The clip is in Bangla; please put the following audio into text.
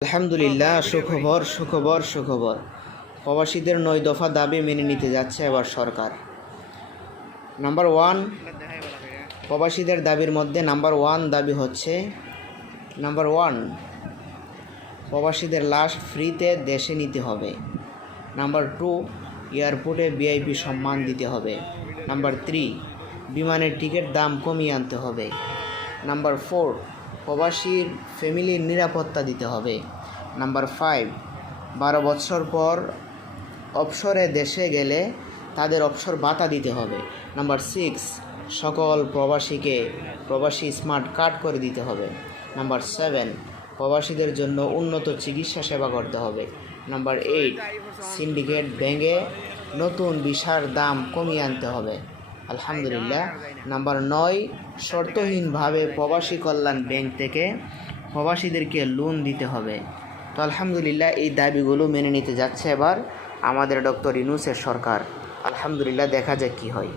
আলহামদুলিল্লাহ, সুখবর সুখবর সুখবর। প্রবাসীদের 9 দফা দাবি মেনে নিতে যাচ্ছে এবার সরকার। নাম্বার 1, প্রবাসীদের দাবির মধ্যে নাম্বার 1 দাবি হচ্ছে, নাম্বার 1, প্রবাসীদের লাশ ফ্রিতে দেশে নিতে হবে। নাম্বার 2, এয়ারপোর্টে ভিআইপি সম্মান দিতে হবে। নাম্বার 3, বিমানের টিকিট দাম কমিয়ে আনতে হবে। নাম্বার 4, প্রবাসীর ফ্যামিলির নিরাপত্তা দিতে হবে। নাম্বার 5, 12 বছর পর অবসরে দেশে গেলে তাদের অবসর ভাতা দিতে হবে। নাম্বার 6, সকল প্রবাসী স্মার্ট কার্ড করে দিতে হবে। নাম্বার 7, প্রবাসীদের জন্য উন্নত চিকিৎসা সেবা করতে হবে। নাম্বার 8, সিন্ডিকেট ভেঙে নতুন ভিসার দাম কমিয়ে আনতে হবে। আলহামদুলিল্লাহ। নাম্বার 9, শর্তহীনভাবে প্রবাসী কল্যাণ ব্যাংক থেকে প্রবাসীদেরকে লোন দিতে হবে। তো আলহামদুলিল্লাহ, এই দাবিগুলো মেনে নিতে যাচ্ছে এবার আমাদের ডক্টর ইউনূসের সরকার। আলহামদুলিল্লাহ, দেখা যাক কী হয়।